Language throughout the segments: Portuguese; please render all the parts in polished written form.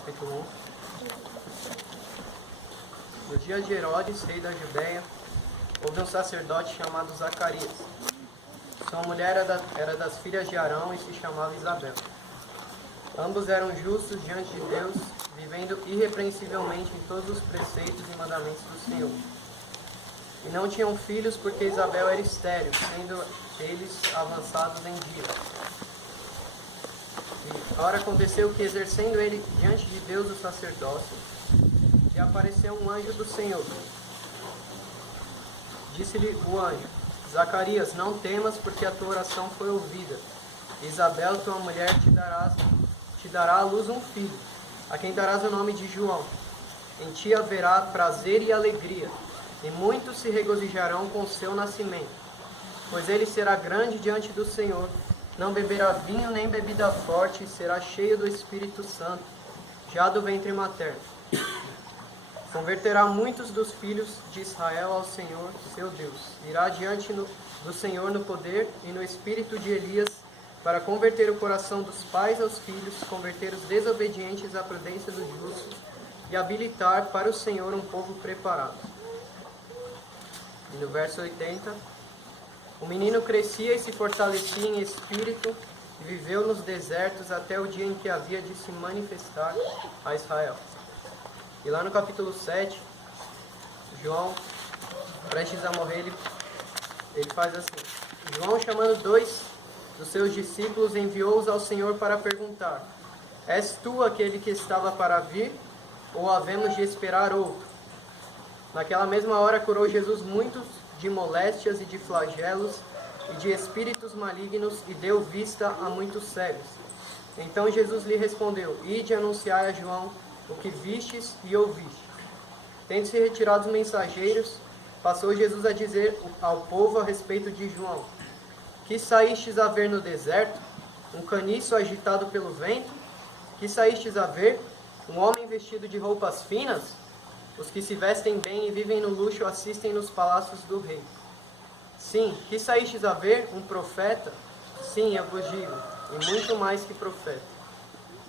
capítulo 1. No dia de Herodes, rei da Judéia, houve um sacerdote chamado Zacarias. Sua mulher era das filhas de Arão e se chamava Isabel. Ambos eram justos diante de Deus, vivendo irrepreensivelmente em todos os preceitos e mandamentos do Senhor. E não tinham filhos porque Isabel era estéril, sendo eles avançados em dia. E ora aconteceu que, exercendo ele diante de Deus o sacerdócio, lhe apareceu um anjo do Senhor. Disse-lhe o anjo: Zacarias, não temas, porque a tua oração foi ouvida. Isabel, tua mulher, te dará à luz um filho, a quem darás o nome de João. Em ti haverá prazer e alegria, e muitos se regozijarão com o seu nascimento, pois ele será grande diante do Senhor, não beberá vinho nem bebida forte, e será cheio do Espírito Santo, já do ventre materno. Converterá muitos dos filhos de Israel ao Senhor, seu Deus. Irá diante do Senhor no poder e no espírito de Elias, para converter o coração dos pais aos filhos, converter os desobedientes à prudência dos justos, e habilitar para o Senhor um povo preparado. E no verso 80, o menino crescia e se fortalecia em espírito, e viveu nos desertos até o dia em que havia de se manifestar a Israel. E lá no capítulo 7, João, prestes a morrer, ele faz assim: João, chamando 2 dos seus discípulos, enviou-os ao Senhor para perguntar: És tu aquele que estava para vir, ou havemos de esperar outro? Naquela mesma hora curou Jesus muitos de moléstias e de flagelos e de espíritos malignos, e deu vista a muitos cegos. Então Jesus lhe respondeu: Ide anunciai a João o que vistes e ouviste. Tendo-se retirado os mensageiros, passou Jesus a dizer ao povo a respeito de João: Que saístes a ver no deserto? Um caniço agitado pelo vento? Que saístes a ver? Um homem vestido de roupas finas? Os que se vestem bem e vivem no luxo assistem nos palácios do rei. Sim, que saístes a ver? Um profeta? Sim, eu vos digo, e muito mais que profeta.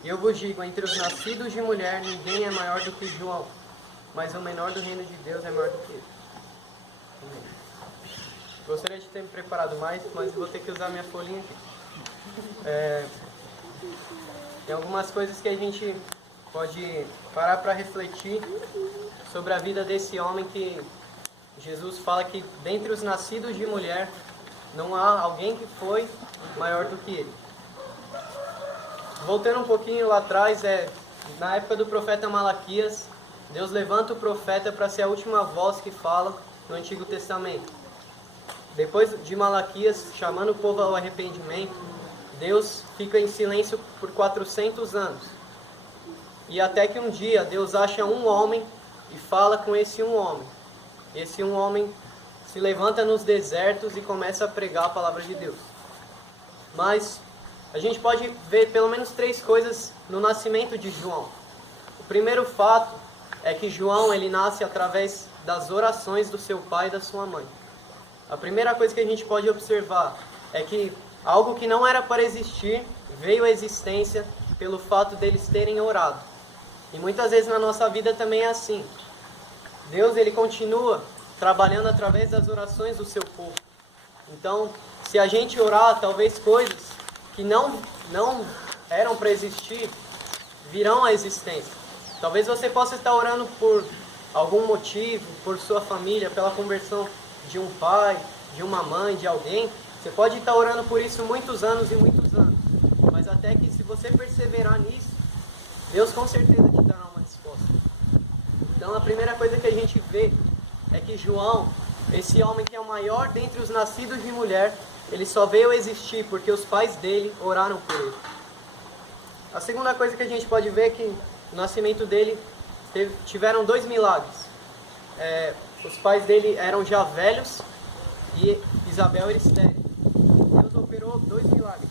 E eu vos digo, entre os nascidos de mulher, ninguém é maior do que João, mas o menor do reino de Deus é maior do que ele. Amém. Gostaria de ter me preparado mais, mas vou ter que usar minha folhinha aqui. Tem algumas coisas que a gente pode parar para refletir sobre a vida desse homem que Jesus fala que dentre os nascidos de mulher não há alguém que foi maior do que ele. Voltando um pouquinho lá atrás, na época do profeta Malaquias, Deus levanta o profeta para ser a última voz que fala no Antigo Testamento. Depois de Malaquias chamando o povo ao arrependimento, Deus fica em silêncio por 400 anos. E até que um dia Deus acha um homem e fala com esse um homem. Esse um homem se levanta nos desertos e começa a pregar a palavra de Deus. Mas a gente pode ver pelo menos 3 coisas no nascimento de João. O primeiro fato é que João ele nasce através das orações do seu pai e da sua mãe. A primeira coisa que a gente pode observar é que algo que não era para existir veio à existência pelo fato deles terem orado. E muitas vezes na nossa vida também é assim. Deus ele continua trabalhando através das orações do seu povo. Então, se a gente orar, talvez coisas que não eram para existir, virão à existência. Talvez você possa estar orando por algum motivo, por sua família, pela conversão de um pai, de uma mãe, de alguém. Você pode estar orando por isso muitos anos e muitos anos. Mas até que se você perseverar nisso, Deus com certeza te dará uma resposta. Então a primeira coisa que a gente vê é que João, esse homem que é o maior dentre os nascidos de mulher, ele só veio a existir porque os pais dele oraram por ele. A segunda coisa que a gente pode ver é que no nascimento dele tiveram 2 milagres. Os pais dele eram já velhos e Isabel era estéril. Deus operou 2 milagres.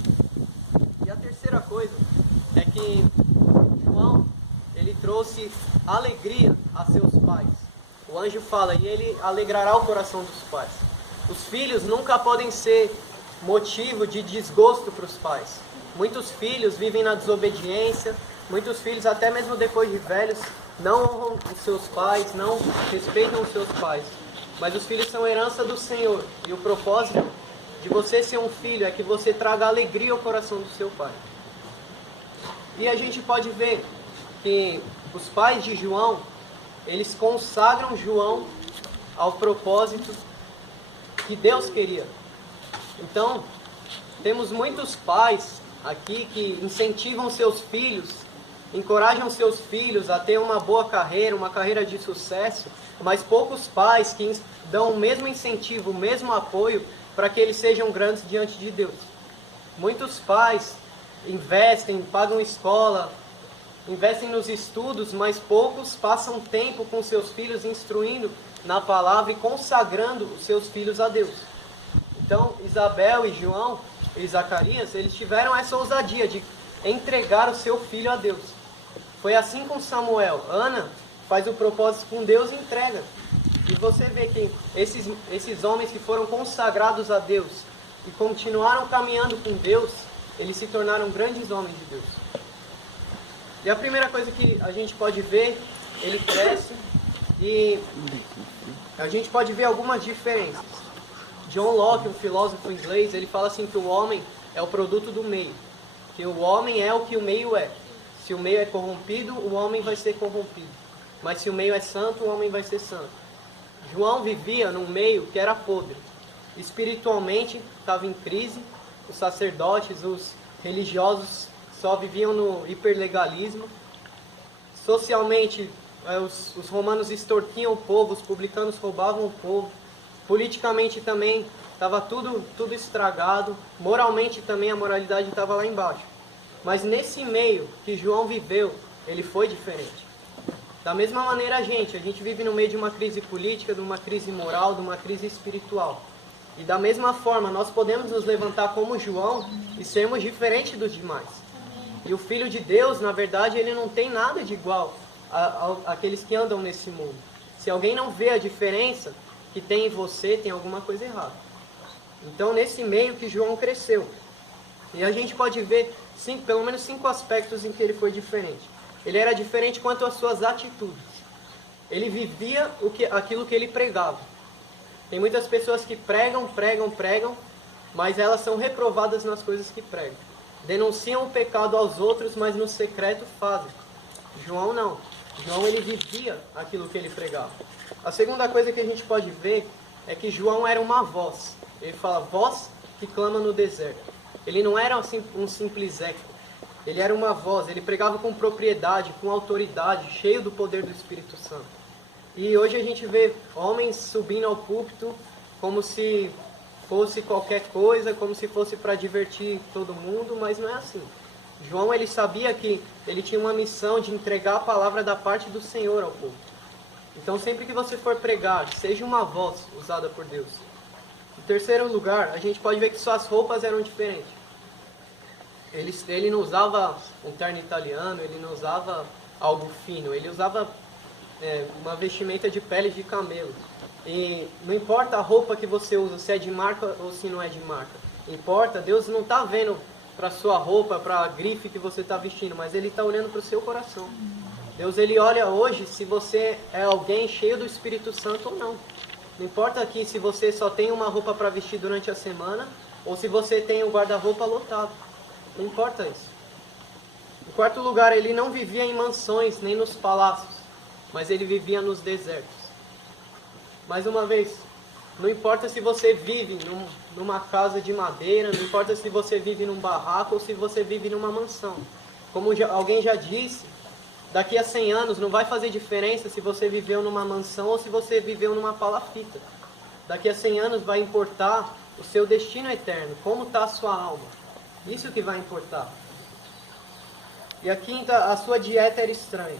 E a terceira coisa é que João ele trouxe alegria a seus pais. O anjo fala, e ele alegrará o coração dos pais. Os filhos nunca podem ser motivo de desgosto para os pais. Muitos filhos vivem na desobediência, Muitos filhos, até mesmo depois de velhos, não honram os seus pais, não respeitam os seus pais. Mas os filhos são herança do Senhor. E o propósito de você ser um filho é que você traga alegria ao coração do seu pai. E a gente pode ver que os pais de João, eles consagram João ao propósito que Deus queria. Então, temos muitos pais aqui que incentivam seus filhos, encorajam seus filhos a ter uma boa carreira, uma carreira de sucesso, mas poucos pais que dão o mesmo incentivo, o mesmo apoio para que eles sejam grandes diante de Deus. Muitos pais investem, pagam escola, investem nos estudos, mas poucos passam tempo com seus filhos instruindo na palavra e consagrando os seus filhos a Deus. Então, Isabel e João e Zacarias, eles tiveram essa ousadia de entregar o seu filho a Deus. Foi assim com Samuel. Ana faz o propósito com Deus e entrega. E você vê que esses homens que foram consagrados a Deus e continuaram caminhando com Deus, eles se tornaram grandes homens de Deus. E a primeira coisa que a gente pode ver, ele cresce e a gente pode ver algumas diferenças. John Locke, um filósofo inglês, ele fala assim que o homem é o produto do meio. Que o homem é o que o meio é. Se o meio é corrompido, o homem vai ser corrompido. Mas se o meio é santo, o homem vai ser santo. João vivia num meio que era podre. Espiritualmente, estava em crise. Os sacerdotes, os religiosos só viviam no hiperlegalismo. Socialmente, os romanos extorquiam o povo, os publicanos roubavam o povo. Politicamente também estava tudo estragado. Moralmente também a moralidade estava lá embaixo. Mas nesse meio que João viveu, ele foi diferente. Da mesma maneira a gente vive no meio de uma crise política, de uma crise moral, de uma crise espiritual. E da mesma forma, nós podemos nos levantar como João e sermos diferentes dos demais. E o Filho de Deus, na verdade, ele não tem nada de igual àqueles que andam nesse mundo. Se alguém não vê a diferença que tem em você, tem alguma coisa errada. Então, nesse meio que João cresceu. E a gente pode ver pelo menos 5 aspectos em que ele foi diferente. Ele era diferente quanto às suas atitudes. Ele vivia aquilo que ele pregava. Tem muitas pessoas que pregam, mas elas são reprovadas nas coisas que pregam. Denunciam o pecado aos outros, mas no secreto fazem. João não. João, ele vivia aquilo que ele pregava. A segunda coisa que a gente pode ver é que João era uma voz. Ele fala, voz que clama no deserto. Ele não era um simples eco. Ele era uma voz, ele pregava com propriedade, com autoridade, cheio do poder do Espírito Santo. E hoje a gente vê homens subindo ao púlpito como se fosse qualquer coisa, como se fosse para divertir todo mundo, mas não é assim. João, ele sabia que ele tinha uma missão de entregar a palavra da parte do Senhor ao povo. Então sempre que você for pregar, seja uma voz usada por Deus. Em terceiro lugar, a gente pode ver que suas roupas eram diferentes. Ele não usava um terno italiano, ele não usava algo fino, ele usava uma vestimenta de pele de camelo. E não importa a roupa que você usa, se é de marca ou se não é de marca. Importa, Deus não está vendo para a sua roupa, para a grife que você está vestindo, mas Ele está olhando para o seu coração. Deus, Ele olha hoje se você é alguém cheio do Espírito Santo ou não. Não importa aqui se você só tem uma roupa para vestir durante a semana ou se você tem o guarda-roupa lotado. Não importa isso. Em quarto lugar, ele não vivia em mansões nem nos palácios, mas ele vivia nos desertos. Mais uma vez, não importa se você vive numa casa de madeira, não importa se você vive num barraco ou se você vive numa mansão. Como alguém já disse, daqui a 100 anos não vai fazer diferença se você viveu numa mansão ou se você viveu numa palafita. Daqui a 100 anos vai importar o seu destino eterno, como está a sua alma. Isso que vai importar. E a quinta, a sua dieta era estranha.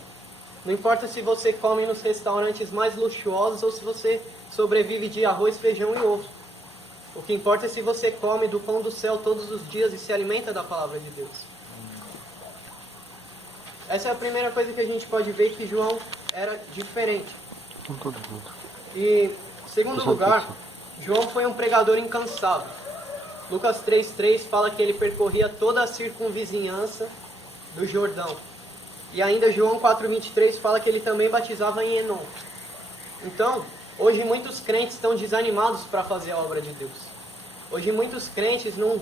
Não importa se você come nos restaurantes mais luxuosos ou se você sobrevive de arroz, feijão e ovo. O que importa é se você come do pão do céu todos os dias e se alimenta da palavra de Deus. Essa é a primeira coisa que a gente pode ver, que João era diferente. E, em segundo lugar, João foi um pregador incansável. Lucas 3,3 fala que ele percorria toda a circunvizinhança do Jordão. E ainda João 4,23 fala que ele também batizava em Enom. Então, hoje muitos crentes estão desanimados para fazer a obra de Deus. Hoje muitos crentes não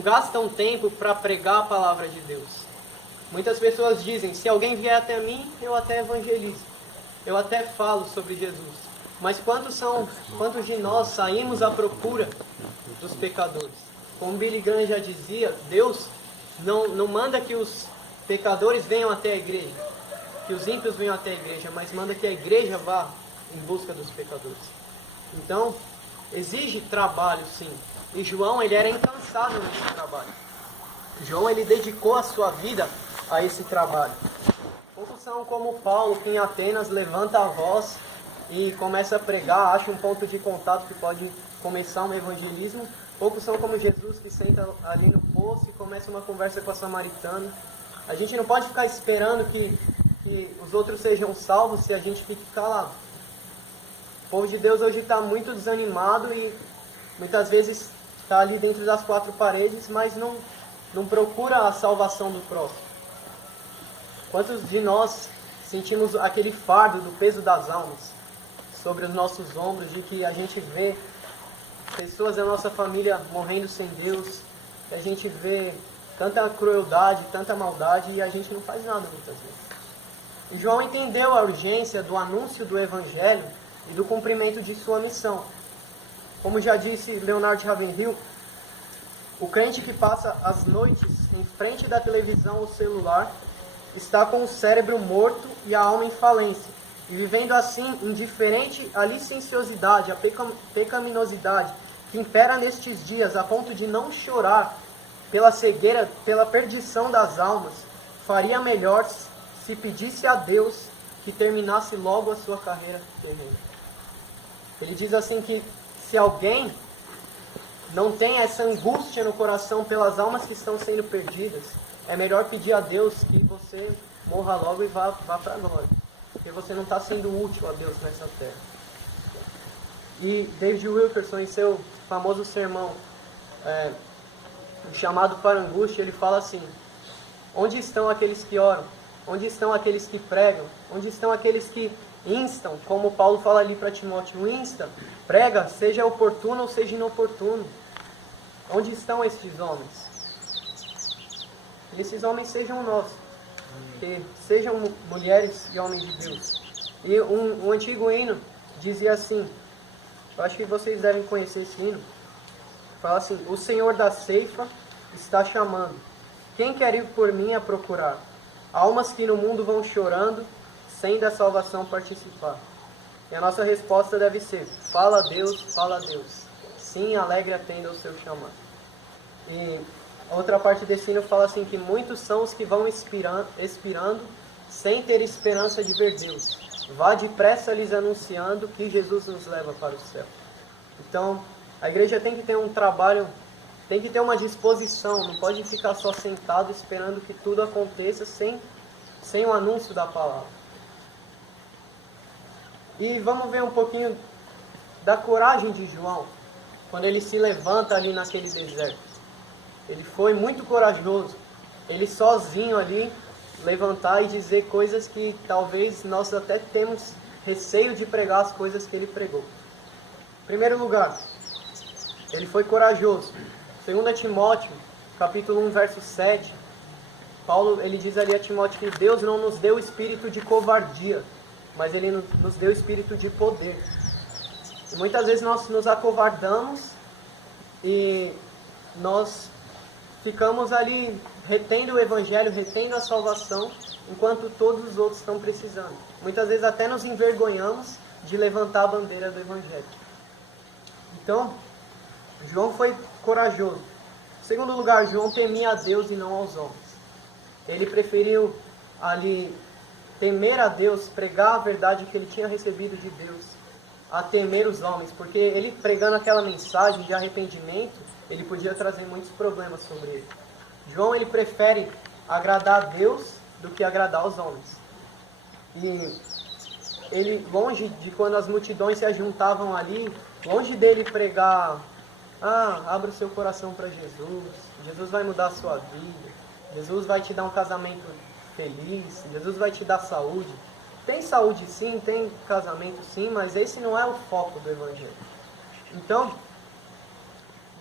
gastam tempo para pregar a palavra de Deus. Muitas pessoas dizem, se alguém vier até mim, eu até evangelizo. Eu até falo sobre Jesus. Mas quantos de nós saímos à procura dos pecadores? Como Billy Graham já dizia, Deus não manda que os pecadores venham até a igreja, que os ímpios venham até a igreja, mas manda que a igreja vá em busca dos pecadores. Então, exige trabalho, sim. E João, ele era incansável nesse trabalho. João, ele dedicou a sua vida a esse trabalho. Poucos são como Paulo, que em Atenas levanta a voz e começa a pregar, acha um ponto de contato que pode começar um evangelismo. Poucos são como Jesus, que senta ali no poço e começa uma conversa com a samaritana. A gente não pode ficar esperando que os outros sejam salvos se a gente fica calado. O povo de Deus hoje está muito desanimado e muitas vezes está ali dentro das quatro paredes, mas não procura a salvação do próximo. Quantos de nós sentimos aquele fardo do peso das almas sobre os nossos ombros, de que a gente vê pessoas da nossa família morrendo sem Deus, que a gente vê tanta crueldade, tanta maldade e a gente não faz nada muitas vezes. E João entendeu a urgência do anúncio do Evangelho e do cumprimento de sua missão. Como já disse Leonard Ravenhill, o crente que passa as noites em frente da televisão ou celular está com o cérebro morto e a alma em falência, e vivendo assim indiferente à licenciosidade, à pecaminosidade que impera nestes dias, a ponto de não chorar pela cegueira, pela perdição das almas, faria melhor se pedisse a Deus que terminasse logo a sua carreira terrena. Ele diz assim que se alguém não tem essa angústia no coração pelas almas que estão sendo perdidas, é melhor pedir a Deus que você morra logo e vá para a glória. Porque você não está sendo útil a Deus nessa terra. E David Wilkerson, em seu famoso sermão, O Chamado para a Angústia, ele fala assim: onde estão aqueles que oram? Onde estão aqueles que pregam? Onde estão aqueles que instam? Como Paulo fala ali para Timóteo, insta, prega, seja oportuno ou seja inoportuno. Onde estão esses homens? Que esses homens sejam nós, que sejam mulheres e homens de Deus. E um antigo hino dizia assim, eu acho que vocês devem conhecer esse hino, fala assim: o Senhor da ceifa está chamando, quem quer ir por mim a procurar? Almas que no mundo vão chorando, sem da salvação participar. E a nossa resposta deve ser: fala a Deus, sim, alegre atenda o seu chamado. E a outra parte desse hino fala assim, que muitos são os que vão expirando, sem ter esperança de ver Deus. Vá depressa lhes anunciando que Jesus nos leva para o céu. Então, a igreja tem que ter um trabalho, tem que ter uma disposição, não pode ficar só sentado esperando que tudo aconteça sem o anúncio da palavra. E vamos ver um pouquinho da coragem de João, quando ele se levanta ali naquele deserto. Ele foi muito corajoso, ele sozinho ali, levantar e dizer coisas que talvez nós até temos receio de pregar as coisas que ele pregou. Em primeiro lugar, ele foi corajoso. 2 Timóteo, capítulo 1, verso 7, Paulo ele diz ali a Timóteo que Deus não nos deu espírito de covardia, mas Ele nos deu espírito de poder. E muitas vezes nós nos acovardamos e nós ficamos ali retendo o Evangelho, retendo a salvação, enquanto todos os outros estão precisando. Muitas vezes até nos envergonhamos de levantar a bandeira do Evangelho. Então, João foi corajoso. Em segundo lugar, João temia a Deus e não aos homens. Ele preferiu ali temer a Deus, pregar a verdade que ele tinha recebido de Deus, a temer os homens, porque ele pregando aquela mensagem de arrependimento, ele podia trazer muitos problemas sobre ele. João, ele prefere agradar a Deus do que agradar aos homens. E ele, longe de quando as multidões se ajuntavam ali, longe dele pregar, abra o seu coração para Jesus, Jesus vai mudar a sua vida, Jesus vai te dar um casamento feliz, Jesus vai te dar saúde. Tem saúde sim, tem casamento sim, mas esse não é o foco do Evangelho. Então,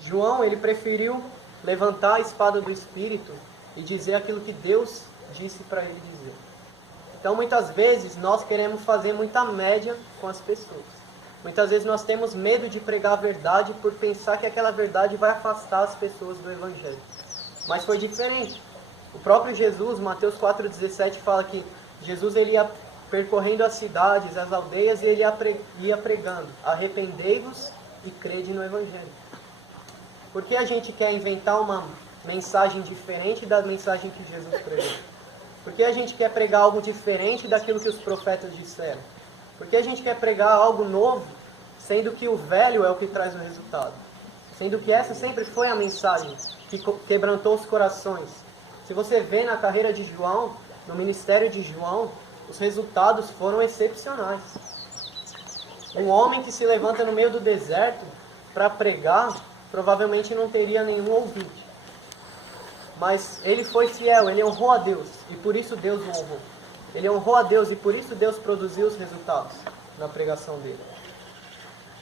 João, ele preferiu levantar a espada do Espírito e dizer aquilo que Deus disse para ele dizer. Então, muitas vezes, nós queremos fazer muita média com as pessoas. Muitas vezes nós temos medo de pregar a verdade por pensar que aquela verdade vai afastar as pessoas do Evangelho. Mas foi diferente. O próprio Jesus, Mateus 4,17, fala que Jesus ele ia percorrendo as cidades, as aldeias, e ele ia pregando: arrependei-vos e crede no Evangelho. Por que a gente quer inventar uma mensagem diferente da mensagem que Jesus pregou? Por que a gente quer pregar algo diferente daquilo que os profetas disseram? Por que a gente quer pregar algo novo, sendo que o velho é o que traz o resultado? Sendo que essa sempre foi a mensagem que quebrantou os corações. Se você vê na carreira de João, no ministério de João, os resultados foram excepcionais. Um homem que se levanta no meio do deserto para pregar, provavelmente não teria nenhum ouvinte. Mas ele foi fiel, ele honrou a Deus, e por isso Deus o honrou. Ele honrou a Deus, e por isso Deus produziu os resultados na pregação dele.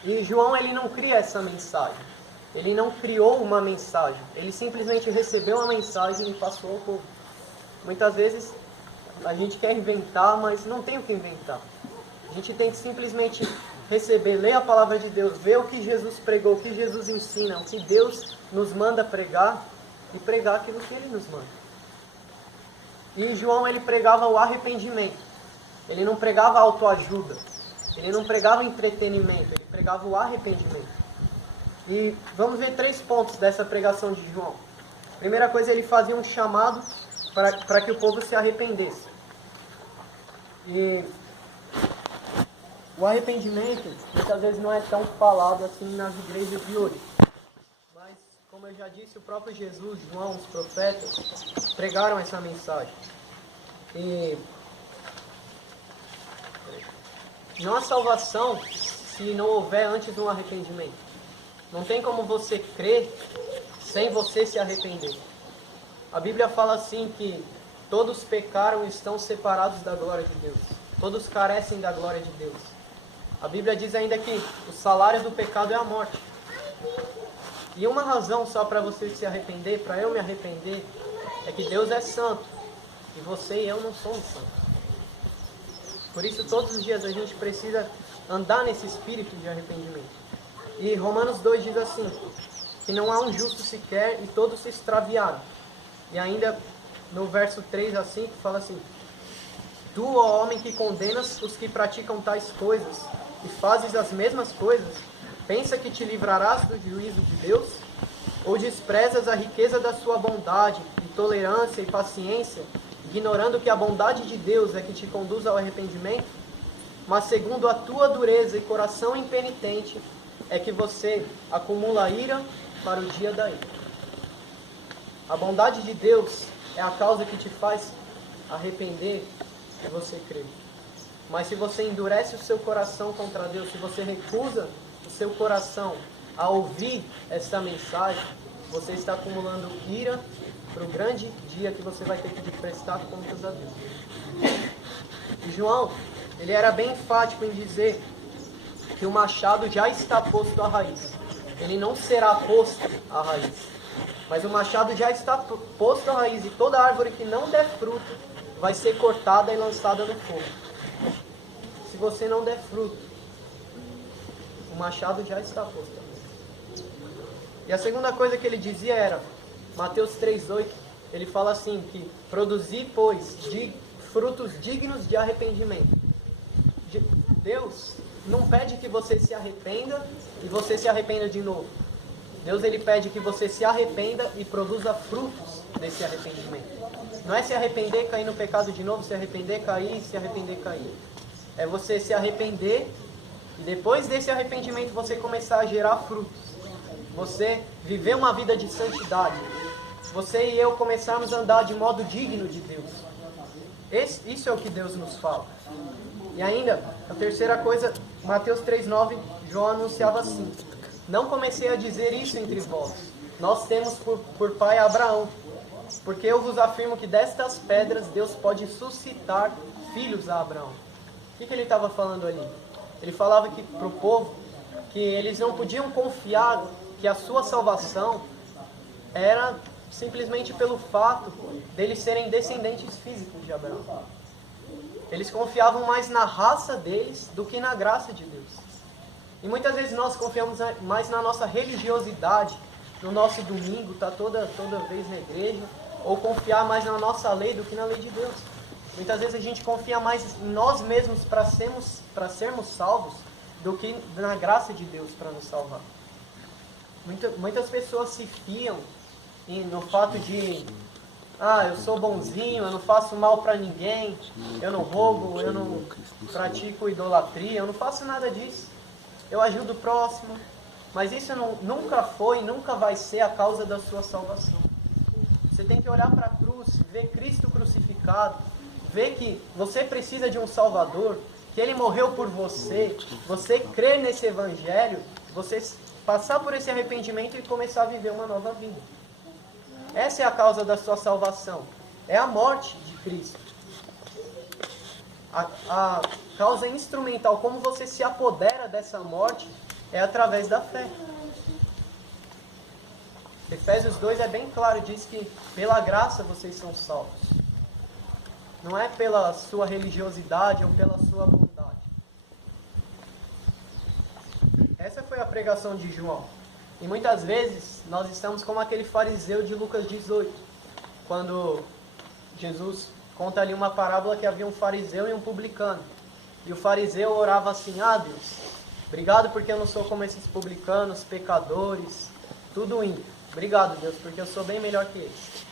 E João, ele não cria essa mensagem. Ele não criou uma mensagem. Ele simplesmente recebeu a mensagem e passou ao povo. Muitas vezes a gente quer inventar, mas não tem o que inventar. A gente tem que simplesmente receber, ler a palavra de Deus, ver o que Jesus pregou, o que Jesus ensina, o que Deus nos manda pregar, e pregar aquilo que Ele nos manda. E João, ele pregava o arrependimento. Ele não pregava autoajuda. Ele não pregava entretenimento. Ele pregava o arrependimento. E vamos ver 3 pontos dessa pregação de João. Primeira coisa, ele fazia um chamado para que o povo se arrependesse. E o arrependimento, muitas vezes, não é tão falado assim nas igrejas de hoje. Mas, como eu já disse, o próprio Jesus, João, os profetas, pregaram essa mensagem. E não há salvação se não houver antes um arrependimento. Não tem como você crer sem você se arrepender. A Bíblia fala assim que todos pecaram e estão separados da glória de Deus. Todos carecem da glória de Deus. A Bíblia diz ainda que o salário do pecado é a morte. E uma razão só para você se arrepender, para eu me arrepender, é que Deus é santo. E você e eu não somos santos. Por isso, todos os dias a gente precisa andar nesse espírito de arrependimento. E Romanos 2 diz assim, que não há um justo sequer e todos se extraviaram. E ainda no verso 3 a 5 fala assim: Tu, ó homem, que condenas os que praticam tais coisas e fazes as mesmas coisas, pensa que te livrarás do juízo de Deus? Ou desprezas a riqueza da sua bondade e tolerância e paciência, ignorando que a bondade de Deus é que te conduz ao arrependimento? Mas segundo a tua dureza e coração impenitente, é que você acumula ira para o dia da ira. A bondade de Deus é a causa que te faz arrepender e você crer. Mas se você endurece o seu coração contra Deus, se você recusa o seu coração a ouvir essa mensagem, você está acumulando ira para o grande dia que você vai ter que prestar contas a Deus. E João, ele era bem enfático em dizer que o machado já está posto à raiz. Ele não será posto à raiz. Mas o machado já está posto à raiz, e toda árvore que não der fruto vai ser cortada e lançada no fogo. Se você não der fruto, o machado já está posto à raiz. E a segunda coisa que ele dizia era, Mateus 3,8, ele fala assim, que produzir, pois, frutos dignos de arrependimento. Deus não pede que você se arrependa e você se arrependa de novo. Deus, ele pede que você se arrependa e produza frutos desse arrependimento. Não é se arrepender, cair no pecado de novo, se arrepender, cair, se arrepender, cair. É você se arrepender e depois desse arrependimento você começar a gerar frutos. Você viver uma vida de santidade. Você e eu começarmos a andar de modo digno de Deus. Isso é o que Deus nos fala. E ainda, a terceira coisa, Mateus 3,9, João anunciava assim: Não comecei a dizer isso entre vós. Nós temos por pai Abraão. Porque eu vos afirmo que destas pedras Deus pode suscitar filhos a Abraão. O que ele estava falando ali? Ele falava para o povo que eles não podiam confiar que a sua salvação era simplesmente pelo fato deles serem descendentes físicos de Abraão. Eles confiavam mais na raça deles do que na graça de Deus. E muitas vezes nós confiamos mais na nossa religiosidade, no nosso domingo, tá toda vez na igreja, ou confiar mais na nossa lei do que na lei de Deus. Muitas vezes a gente confia mais em nós mesmos para sermos salvos do que na graça de Deus para nos salvar. Muitas pessoas se fiam no fato de eu sou bonzinho, eu não faço mal para ninguém, eu não roubo, eu não pratico idolatria, eu não faço nada disso. Eu ajudo o próximo, mas isso nunca foi e nunca vai ser a causa da sua salvação. Você tem que olhar para a cruz, ver Cristo crucificado, ver que você precisa de um Salvador, que Ele morreu por você crer nesse Evangelho, você passar por esse arrependimento e começar a viver uma nova vida. Essa é a causa da sua salvação, é a morte de Cristo. A causa instrumental, como você se apodera dessa morte, é através da fé. Efésios 2 é bem claro, diz que pela graça vocês são salvos. Não é pela sua religiosidade ou pela sua bondade. Essa foi a pregação de João. E muitas vezes nós estamos como aquele fariseu de Lucas 18, quando Jesus conta ali uma parábola que havia um fariseu e um publicano. E o fariseu orava assim: Deus, obrigado porque eu não sou como esses publicanos, pecadores, tudo ímpio. Obrigado, Deus, porque eu sou bem melhor que eles.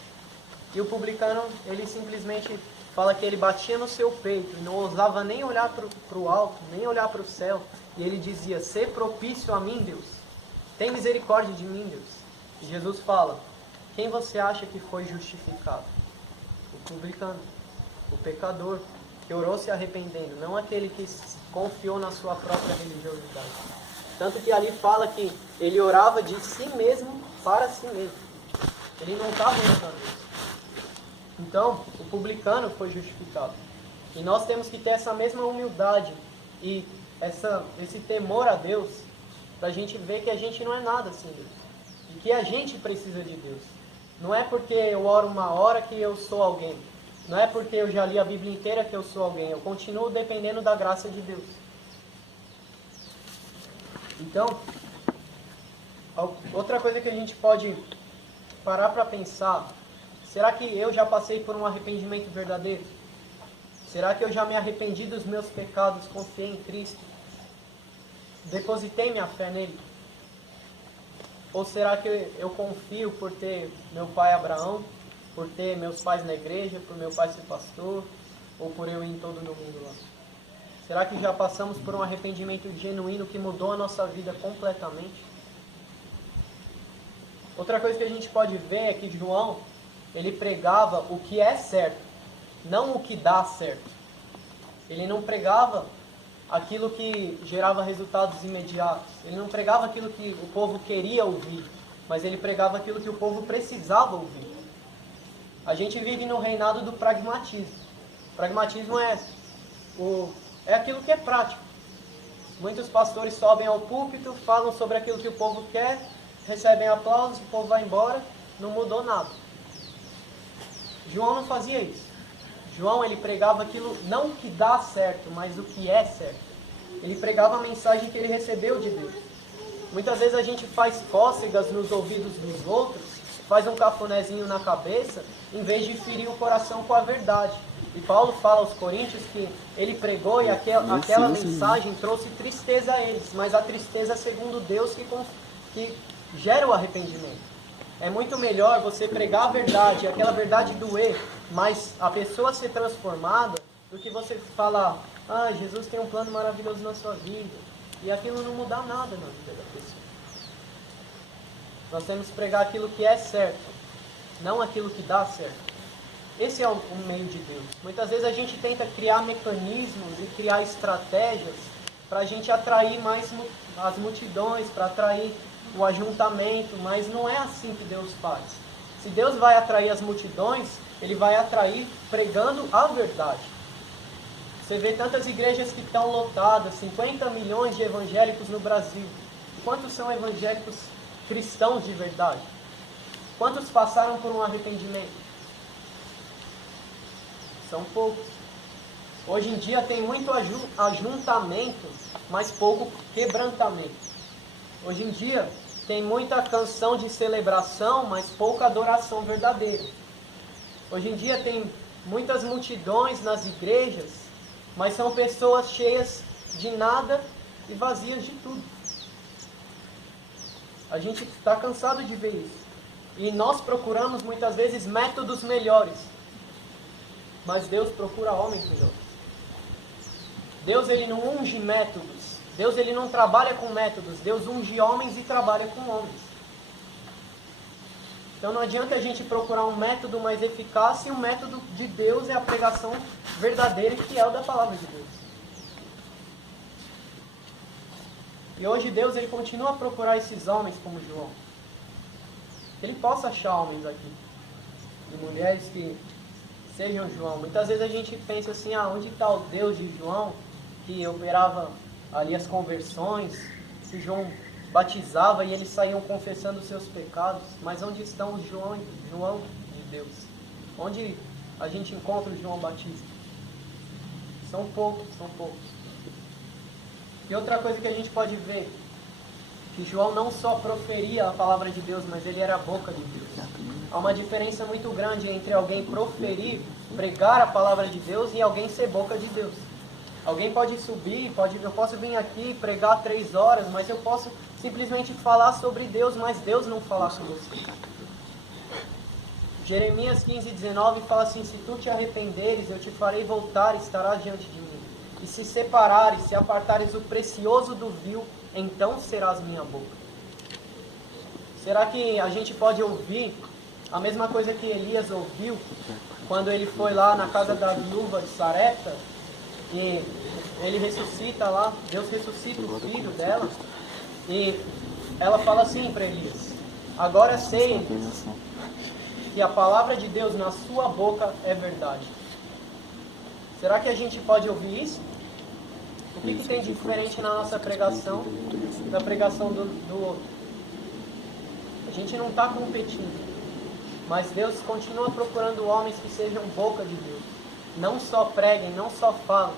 E o publicano, ele simplesmente fala que ele batia no seu peito e não ousava nem olhar para o alto, nem olhar para o céu. E ele dizia: "Sê propício a mim, Deus. Tem misericórdia de mim, Deus." E Jesus fala: quem você acha que foi justificado? O publicano, o pecador, que orou se arrependendo, não aquele que confiou na sua própria religiosidade. Tanto que ali fala que ele orava de si mesmo para si mesmo. Ele não estava orando isso. Então, o publicano foi justificado. E nós temos que ter essa mesma humildade e esse temor a Deus, para a gente ver que a gente não é nada sem Deus. E que a gente precisa de Deus. Não é porque eu oro uma hora que eu sou alguém. Não é porque eu já li a Bíblia inteira que eu sou alguém. Eu continuo dependendo da graça de Deus. Então, outra coisa que a gente pode parar para pensar: será que eu já passei por um arrependimento verdadeiro? Será que eu já me arrependi dos meus pecados, confiei em Cristo, depositei minha fé nele? Ou será que eu confio por ter meu pai Abraão, por ter meus pais na igreja, por meu pai ser pastor, ou por eu ir em todo domingo lá? Será que já passamos por um arrependimento genuíno que mudou a nossa vida completamente? Outra coisa que a gente pode ver é que João, ele pregava o que é certo, não o que dá certo. Ele não pregava aquilo que gerava resultados imediatos. Ele não pregava aquilo que o povo queria ouvir, mas ele pregava aquilo que o povo precisava ouvir. A gente vive no reinado do pragmatismo. O pragmatismo é aquilo que é prático. Muitos pastores sobem ao púlpito, falam sobre aquilo que o povo quer, recebem aplausos, o povo vai embora, não mudou nada. João não fazia isso. João, ele pregava aquilo, não o que dá certo, mas o que é certo. Ele pregava a mensagem que ele recebeu de Deus. Muitas vezes a gente faz cócegas nos ouvidos dos outros, faz um cafunézinho na cabeça, em vez de ferir o coração com a verdade. E Paulo fala aos Coríntios que ele pregou e aquela mensagem trouxe tristeza a eles, mas a tristeza segundo Deus que gera o arrependimento. É muito melhor você pregar a verdade, aquela verdade doer, mas a pessoa ser transformada, do que você falar: Jesus tem um plano maravilhoso na sua vida, e aquilo não mudar nada na vida da pessoa. Nós temos que pregar aquilo que é certo, não aquilo que dá certo. Esse é o meio de Deus. Muitas vezes a gente tenta criar mecanismos e criar estratégias para a gente atrair mais as multidões, para atrair o ajuntamento, mas não é assim que Deus faz. Se Deus vai atrair as multidões, Ele vai atrair pregando a verdade. Você vê tantas igrejas que estão lotadas, 50 milhões de evangélicos no Brasil. Quantos são evangélicos cristãos de verdade? Quantos passaram por um arrependimento? São poucos. Hoje em dia tem muito ajuntamento, mas pouco quebrantamento. Hoje em dia tem muita canção de celebração, mas pouca adoração verdadeira. Hoje em dia tem muitas multidões nas igrejas, mas são pessoas cheias de nada e vazias de tudo. A gente está cansado de ver isso. E nós procuramos muitas vezes métodos melhores. Mas Deus procura homens melhores. Deus, Ele não unge métodos. Deus, Ele não trabalha com métodos. Deus unge homens e trabalha com homens. Então não adianta a gente procurar um método mais eficaz, e o método de Deus é a pregação verdadeira e fiel da palavra de Deus. E hoje Deus, Ele continua a procurar esses homens como João. Que Ele possa achar homens aqui. E mulheres que sejam João. Muitas vezes a gente pensa assim, onde está o Deus de João, que operava ali as conversões, que João batizava e eles saíam confessando os seus pecados. Mas onde estão os João de Deus? Onde a gente encontra o João Batista? São poucos, são poucos. E outra coisa que a gente pode ver, que João não só proferia a palavra de Deus, mas ele era a boca de Deus. Há uma diferença muito grande entre alguém proferir, pregar a palavra de Deus, e alguém ser boca de Deus. Alguém pode subir, eu posso vir aqui pregar 3 horas, mas eu posso simplesmente falar sobre Deus, mas Deus não falar com você. Jeremias 15:19 fala assim: se tu te arrependeres, eu te farei voltar e estarás diante de mim. E se separares, se apartares o precioso do vil, então serás minha boca. Será que a gente pode ouvir a mesma coisa que Elias ouviu quando ele foi lá na casa da viúva de Sarepta e ele ressuscita lá, Deus ressuscita o filho dela e ela fala assim para Elias: agora sei, Elias, que a palavra de Deus na sua boca é verdade. Será que a gente pode ouvir isso? O que tem diferente na nossa pregação da pregação do outro? A gente não está competindo. Mas Deus continua procurando homens que sejam boca de Deus. Não só preguem, não só falem,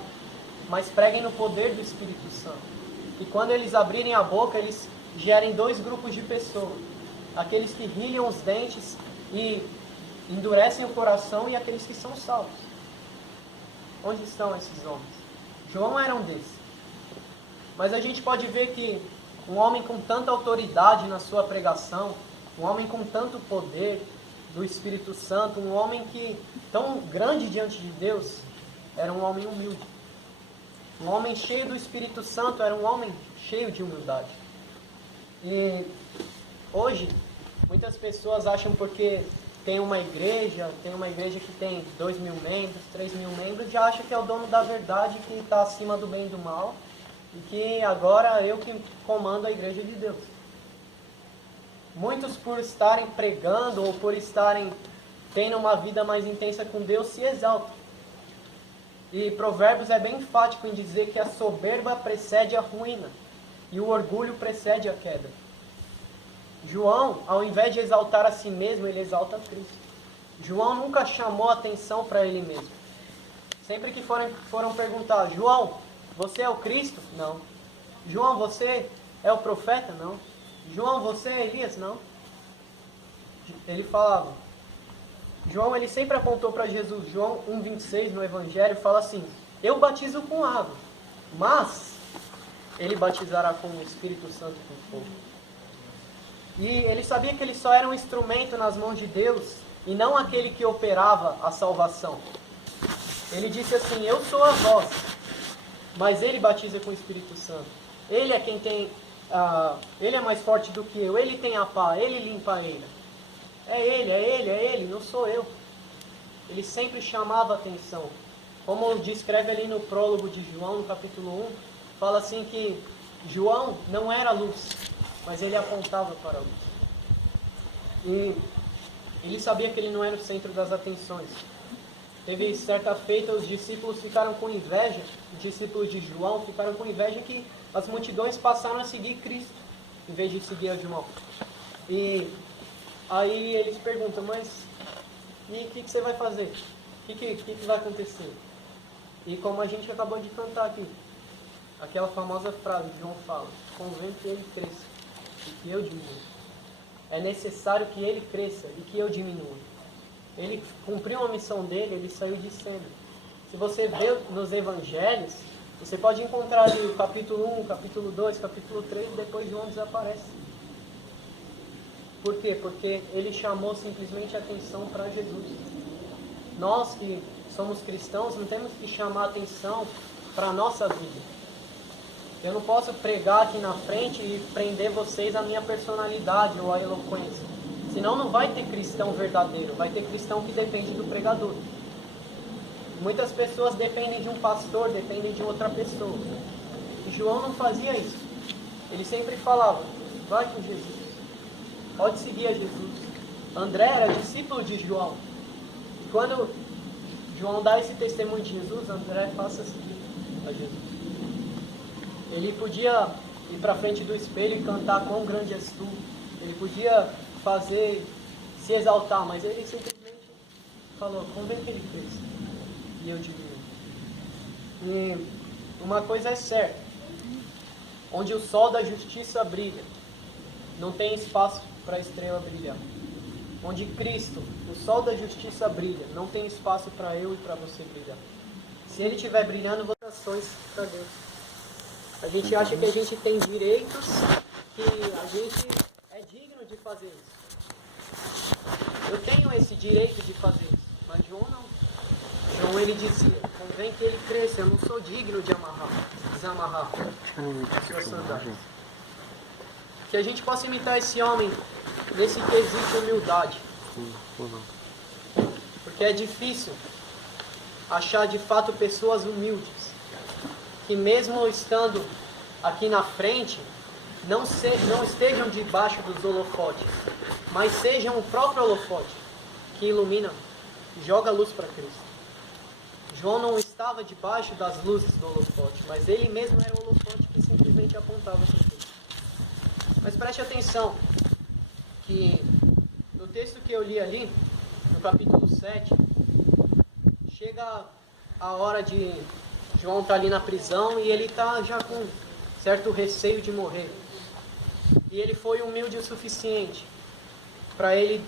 mas preguem no poder do Espírito Santo. E quando eles abrirem a boca, eles gerem 2 grupos de pessoas. Aqueles que rilham os dentes e endurecem o coração, e aqueles que são salvos. Onde estão esses homens? João era um desses. Mas a gente pode ver que um homem com tanta autoridade na sua pregação, um homem com tanto poder do Espírito Santo, um homem que tão grande diante de Deus, era um homem humilde. Um homem cheio do Espírito Santo era um homem cheio de humildade. E hoje, muitas pessoas acham porque tem uma igreja que tem 2.000 membros, 3.000 membros, já acha que é o dono da verdade, que está acima do bem e do mal, e que agora eu que comando a igreja de Deus. Muitos, por estarem pregando ou por estarem tendo uma vida mais intensa com Deus, se exaltam. E Provérbios é bem enfático em dizer que a soberba precede a ruína e o orgulho precede a queda. João, ao invés de exaltar a si mesmo, ele exalta Cristo. João nunca chamou atenção para ele mesmo. Sempre que foram perguntar: João, você é o Cristo? Não. João, você é o profeta? Não. João, você é Elias? Não. Ele falava. João, ele sempre apontou para Jesus. João 1,26 no Evangelho fala assim: eu batizo com água, mas ele batizará com o Espírito Santo e com fogo. E ele sabia que ele só era um instrumento nas mãos de Deus e não aquele que operava a salvação. Ele disse assim: eu sou a voz, mas ele batiza com o Espírito Santo. Ele é quem tem, ele é mais forte do que eu, ele tem a pá, ele limpa a eira. É ele, não sou eu. Ele sempre chamava a atenção. Como descreve ali no prólogo de João, no capítulo 1, fala assim que João não era luz, mas ele apontava para a luz. E Ele sabia que ele não era o centro das atenções. Teve certa feita, os discípulos ficaram com inveja, os discípulos de João ficaram com inveja que as multidões passaram a seguir Cristo, em vez de seguir a João. E aí eles perguntam, mas e o que você vai fazer? O que vai acontecer? E como a gente acabou de cantar aqui, aquela famosa frase que João fala, convém que ele cresça e que eu diminua. É necessário que ele cresça e que eu diminua. Ele cumpriu a missão dele, ele saiu de cena. Se você vê nos evangelhos, você pode encontrar ali o capítulo 1, capítulo 2, capítulo 3, e depois João desaparece. Por quê? Porque ele chamou simplesmente a atenção para Jesus. Nós que somos cristãos não temos que chamar a atenção para a nossa vida. Eu não posso pregar aqui na frente e prender vocês à minha personalidade ou à eloquência. Senão não vai ter cristão verdadeiro, vai ter cristão que depende do pregador. Muitas pessoas dependem de um pastor, dependem de outra pessoa. E João não fazia isso. Ele sempre falava, vai com Jesus, pode seguir a Jesus. André era discípulo de João. E quando João dá esse testemunho de Jesus, André passa a seguir a Jesus. Ele podia ir para frente do espelho e cantar quão grande és tu. Ele podia se exaltar, mas ele simplesmente falou, convém que ele cresça e eu diminua. E uma coisa é certa, onde o sol da justiça brilha, não tem espaço para a estrela brilhar. Onde Cristo, o sol da justiça brilha, não tem espaço para eu e para você brilhar. Se ele estiver brilhando, votações para Deus. A gente acha que a gente tem direitos, que a gente é digno de fazer isso. Eu tenho esse direito de fazer isso, mas João não. João ele dizia, convém que ele cresça, eu não sou digno de desamarrar as suas sandálias. Que a gente possa imitar esse homem nesse quesito de humildade. Porque é difícil achar de fato pessoas humildes, que mesmo estando aqui na frente, não estejam debaixo dos holofotes, mas sejam o próprio holofote que ilumina, joga luz para Cristo. João não estava debaixo das luzes do holofote, mas ele mesmo era o holofote que simplesmente apontava para Cristo. Mas preste atenção, que no texto que eu li ali, no capítulo 7, chega a hora de João estar ali na prisão e ele está já com certo receio de morrer. E ele foi humilde o suficiente para ele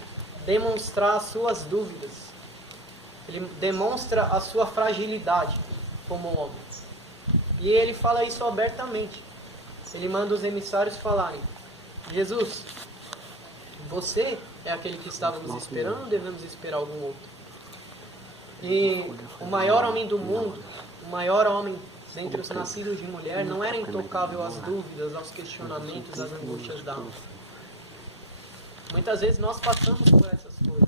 demonstrar as suas dúvidas. Ele demonstra a sua fragilidade como homem. E ele fala isso abertamente. Ele manda os emissários falarem, Jesus, você é aquele que estávamos esperando ou devemos esperar algum outro? E o maior homem do mundo, o maior homem dentre os nascidos de mulher, não era intocável às dúvidas, aos questionamentos, às angústias da alma. Muitas vezes nós passamos por essas coisas.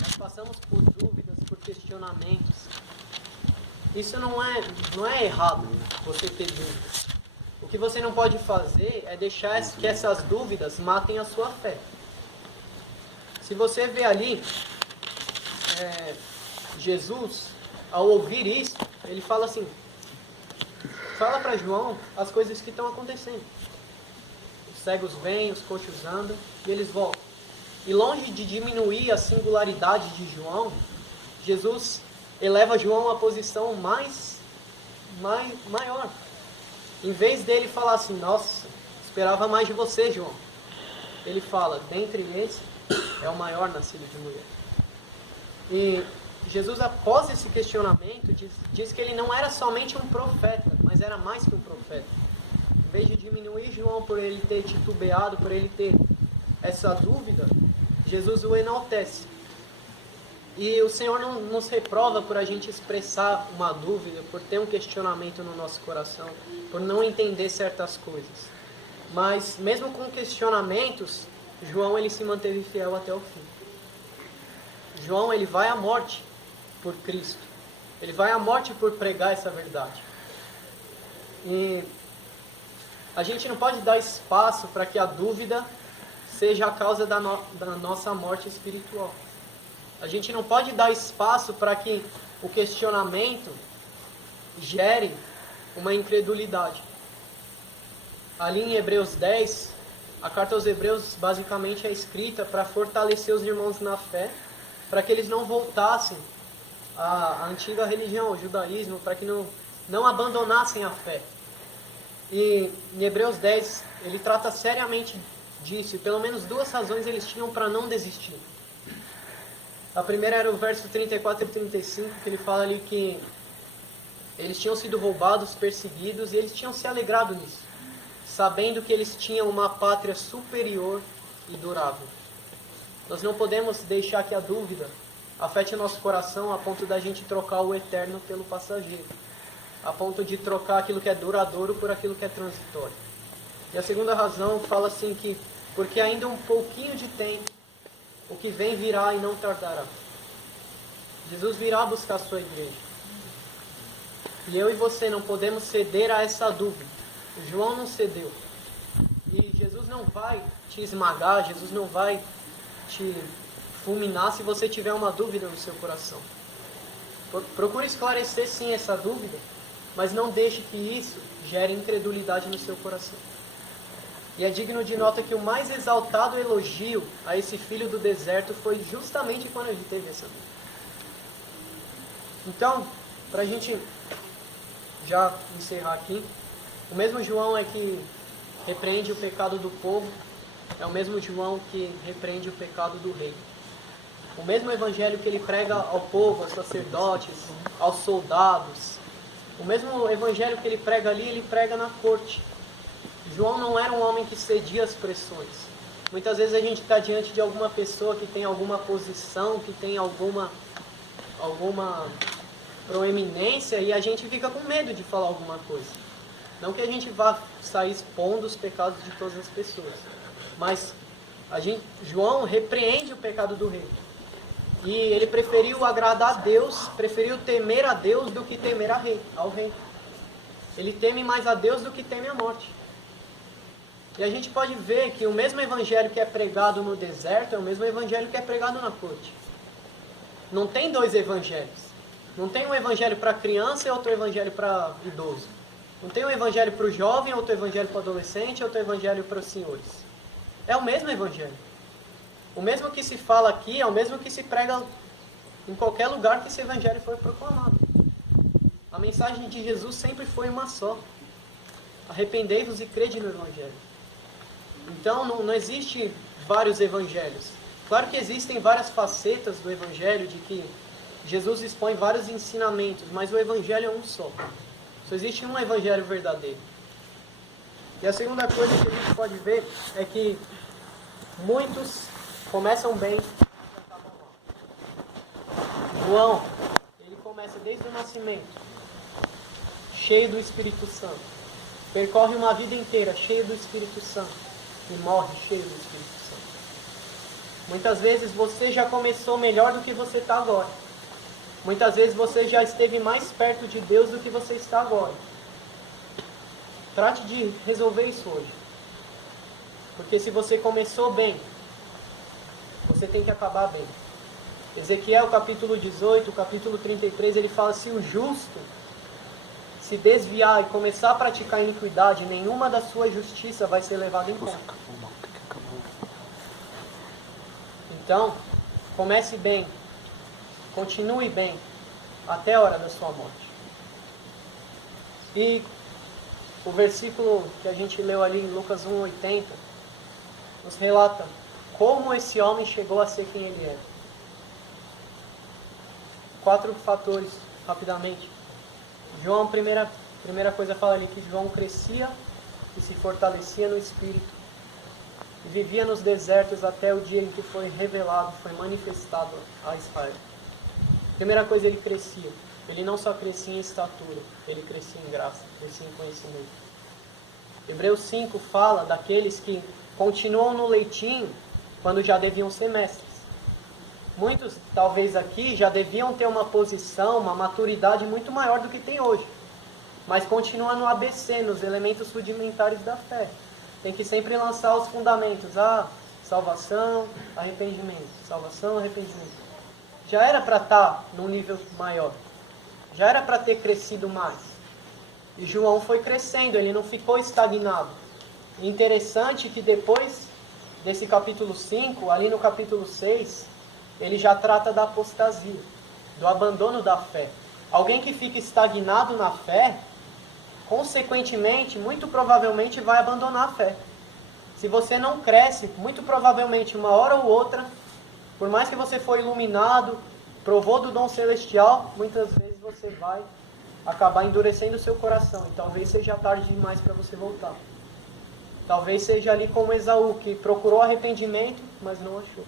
Nós passamos por dúvidas, por questionamentos. Isso não é errado, você ter dúvidas. O que você não pode fazer é deixar que essas dúvidas matem a sua fé. Se você vê ali, Jesus, ao ouvir isso, ele fala assim, fala para João as coisas que estão acontecendo. Os cegos vêm, os coxos andam e eles voltam. E longe de diminuir a singularidade de João, Jesus eleva João a uma posição maior. Em vez dele falar assim, nossa, esperava mais de você, João. Ele fala, dentre esses, é o maior nascido de mulher. E Jesus, após esse questionamento, diz que ele não era somente um profeta, mas era mais que um profeta. Em vez de diminuir João por ele ter titubeado, por ele ter essa dúvida, Jesus o enaltece. E o Senhor não nos reprova por a gente expressar uma dúvida, por ter um questionamento no nosso coração, por não entender certas coisas. Mas mesmo com questionamentos, João ele se manteve fiel até o fim. João ele vai à morte por Cristo. Ele vai à morte por pregar essa verdade. E a gente não pode dar espaço para que a dúvida seja a causa da nossa morte espiritual. A gente não pode dar espaço para que o questionamento gere uma incredulidade. Ali em Hebreus 10, a carta aos Hebreus basicamente é escrita para fortalecer os irmãos na fé, para que eles não voltassem à antiga religião, ao judaísmo, para que não abandonassem a fé. E em Hebreus 10, ele trata seriamente disso, e pelo menos duas razões eles tinham para não desistir. A primeira era o verso 34 e 35, que ele fala ali que eles tinham sido roubados, perseguidos, e eles tinham se alegrado nisso, sabendo que eles tinham uma pátria superior e durável. Nós não podemos deixar que a dúvida afete o nosso coração a ponto da gente trocar o eterno pelo passageiro, a ponto de trocar aquilo que é duradouro por aquilo que é transitório. E a segunda razão fala assim que, porque ainda um pouquinho de tempo, o que vem virá e não tardará. Jesus virá buscar a sua igreja. E eu e você não podemos ceder a essa dúvida. João não cedeu. E Jesus não vai te esmagar, Jesus não vai te fulminar se você tiver uma dúvida no seu coração. Procure esclarecer sim essa dúvida, mas não deixe que isso gere incredulidade no seu coração. E é digno de nota que o mais exaltado elogio a esse filho do deserto foi justamente quando ele teve essa dúvida. Então, para a gente já encerrar aqui, o mesmo João é que repreende o pecado do povo, é o mesmo João que repreende o pecado do rei. O mesmo evangelho que ele prega ao povo, aos sacerdotes, aos soldados, o mesmo evangelho que ele prega ali, ele prega na corte. João não era um homem que cedia às pressões. Muitas vezes a gente está diante de alguma pessoa que tem alguma posição, que tem alguma proeminência, e a gente fica com medo de falar alguma coisa. Não que a gente vá sair expondo os pecados de todas as pessoas, mas João repreende o pecado do rei. E ele preferiu agradar a Deus, preferiu temer a Deus do que temer ao rei. Ele teme mais a Deus do que teme a morte. E a gente pode ver que o mesmo evangelho que é pregado no deserto é o mesmo evangelho que é pregado na corte. Não tem dois evangelhos. Não tem um evangelho para criança e outro evangelho para idoso. Não tem um evangelho para o jovem, outro evangelho para o adolescente, outro evangelho para os senhores. É o mesmo evangelho. O mesmo que se fala aqui é o mesmo que se prega em qualquer lugar que esse evangelho for proclamado. A mensagem de Jesus sempre foi uma só. Arrependei-vos e crede no evangelho. Então não existe vários evangelhos. Claro que existem várias facetas do evangelho, de que Jesus expõe vários ensinamentos, mas o evangelho é um só. Só existe um evangelho verdadeiro. E a segunda coisa que a gente pode ver é que muitos começam bem e acabam mal. João, ele começa desde o nascimento, cheio do Espírito Santo. Percorre uma vida inteira cheio do Espírito Santo e morre cheio do Espírito Santo. Muitas vezes você já começou melhor do que você está agora. Muitas vezes você já esteve mais perto de Deus do que você está agora. Trate de resolver isso hoje. Porque se você começou bem, você tem que acabar bem. Ezequiel capítulo 18, capítulo 33, ele fala: se o justo se desviar e começar a praticar iniquidade, nenhuma da sua justiça vai ser levada em conta. Então, comece bem, continue bem, até a hora da sua morte. E o versículo que a gente leu ali em Lucas 1,80 nos relata como esse homem chegou a ser quem ele era. 4 fatores, rapidamente. João, primeira coisa, fala ali que João crescia e se fortalecia no Espírito e vivia nos desertos até o dia em que foi revelado, foi manifestado a Israel. Primeira coisa, ele crescia. Ele não só crescia em estatura, ele crescia em graça, crescia em conhecimento. Hebreus 5 fala daqueles que continuam no leitinho quando já deviam ser mestres. Muitos, talvez aqui, já deviam ter uma posição, uma maturidade muito maior do que tem hoje. Mas continuam no ABC, nos elementos rudimentares da fé. Tem que sempre lançar os fundamentos. Salvação, arrependimento. Salvação, arrependimento. já era para estar num nível maior. Já era para ter crescido mais. E João foi crescendo, ele não ficou estagnado. E interessante que depois desse capítulo 5, ali no capítulo 6, ele já trata da apostasia, do abandono da fé. Alguém que fica estagnado na fé, consequentemente, muito provavelmente vai abandonar a fé. Se você não cresce, muito provavelmente, uma hora ou outra, por mais que você for iluminado, provou do dom celestial, muitas vezes você vai acabar endurecendo o seu coração. E talvez seja tarde demais para você voltar. Talvez seja ali como Esaú, que procurou arrependimento, mas não achou.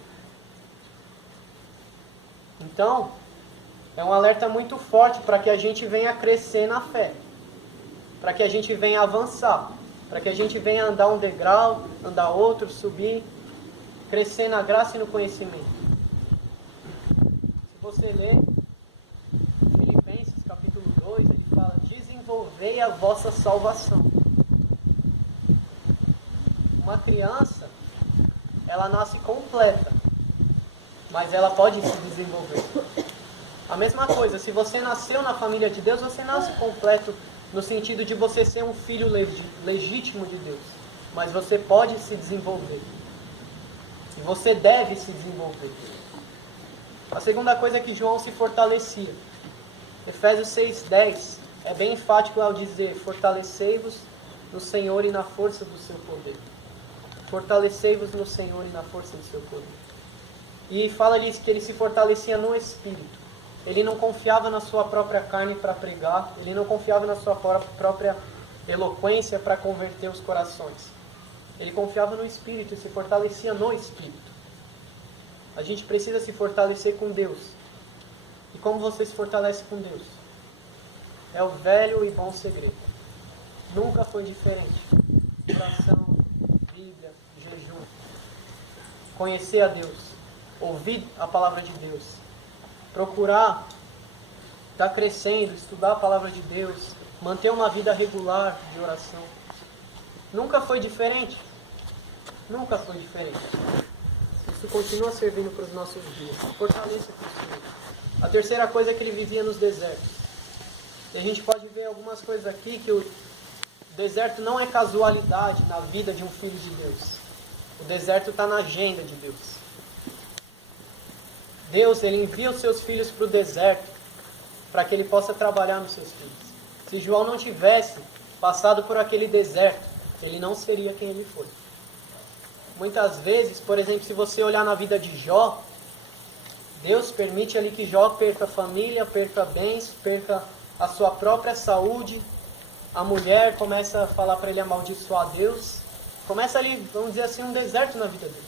Então, é um alerta muito forte para que a gente venha crescer na fé. Para que a gente venha avançar. Para que a gente venha andar um degrau, andar outro, subir, crescer na graça e no conhecimento. Se você ler Filipenses capítulo 2, ele fala: desenvolvei a vossa salvação. Uma criança, ela nasce completa, mas ela pode se desenvolver. A mesma coisa, se você nasceu na família de Deus, você nasce completo no sentido de você ser um filho legítimo de Deus. Mas você pode se desenvolver. E você deve se desenvolver. A segunda coisa é que João se fortalecia. Efésios 6:10 é bem enfático ao dizer: fortalecei-vos no Senhor e na força do seu poder. Fortalecei-vos no Senhor e na força do seu poder. E fala-lhes que ele se fortalecia no Espírito. Ele não confiava na sua própria carne para pregar. Ele não confiava na sua própria eloquência para converter os corações. Ele confiava no Espírito e se fortalecia no Espírito. A gente precisa se fortalecer com Deus. E como você se fortalece com Deus? É o velho e bom segredo. Nunca foi diferente. Oração, Bíblia, jejum. Conhecer a Deus. Ouvir a palavra de Deus. Procurar estar crescendo, estudar a palavra de Deus. Manter uma vida regular de oração. Nunca foi diferente. Nunca foi diferente. Isso continua servindo para os nossos dias. Fortaleça com o Senhor. A terceira coisa é que ele vivia nos desertos. E a gente pode ver algumas coisas aqui que o deserto não é casualidade na vida de um filho de Deus. O deserto está na agenda de Deus. Deus, ele envia os seus filhos para o deserto para que ele possa trabalhar nos seus filhos. Se João não tivesse passado por aquele deserto, ele não seria quem ele foi. Muitas vezes, por exemplo, se você olhar na vida de Jó, Deus permite ali que Jó perca a família, perca bens, perca a sua própria saúde. A mulher começa a falar para ele amaldiçoar Deus. Começa ali, vamos dizer assim, um deserto na vida dele.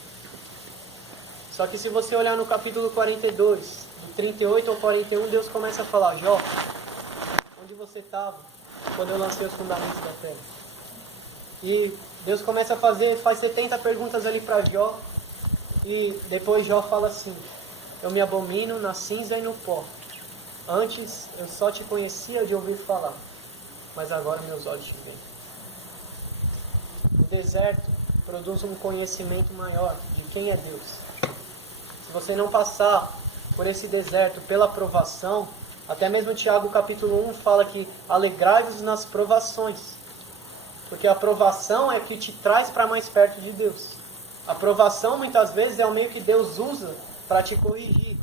Só que se você olhar no capítulo 42, do 38 ao 41, Deus começa a falar: Jó, onde você estava quando eu lancei os fundamentos da terra? E Deus começa a faz 70 perguntas ali para Jó. E depois Jó fala assim: eu me abomino na cinza e no pó. Antes eu só te conhecia de ouvir falar, mas agora meus olhos te veem. O deserto produz um conhecimento maior de quem é Deus. Se você não passar por esse deserto pela provação, até mesmo Tiago capítulo 1 fala que alegrai-vos nas provações. Porque a provação é que te traz para mais perto de Deus. A provação muitas vezes é o meio que Deus usa para te corrigir.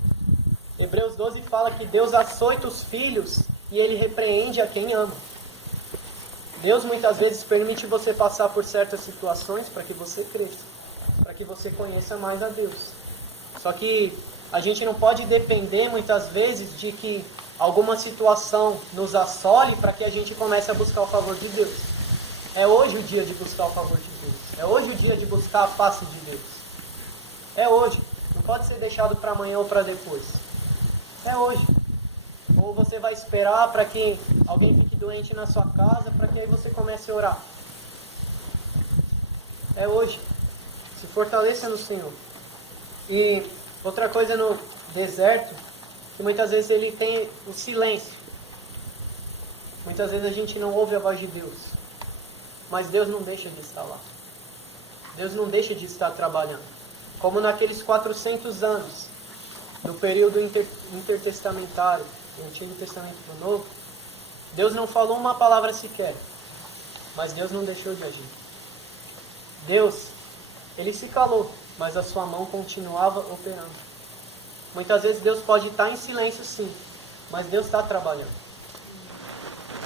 Hebreus 12 fala que Deus açoita os filhos e Ele repreende a quem ama. Deus muitas vezes permite você passar por certas situações para que você cresça, para que você conheça mais a Deus. Só que a gente não pode depender muitas vezes de que alguma situação nos assole para que a gente comece a buscar o favor de Deus. É hoje o dia de buscar o favor de Deus. É hoje o dia de buscar a face de Deus. É hoje. Não pode ser deixado para amanhã ou para depois. É hoje. Ou você vai esperar para que alguém fique doente na sua casa, para que aí você comece a orar. É hoje. Se fortaleça no Senhor. E outra coisa no deserto, que muitas vezes ele tem o silêncio. Muitas vezes a gente não ouve a voz de Deus. Mas Deus não deixa de estar lá. Deus não deixa de estar trabalhando. Como naqueles 400 anos no período intertestamentário, no Antigo Testamento e no Novo, Deus não falou uma palavra sequer, mas Deus não deixou de agir. Deus, Ele se calou, mas a sua mão continuava operando. Muitas vezes Deus pode estar em silêncio, sim, mas Deus está trabalhando.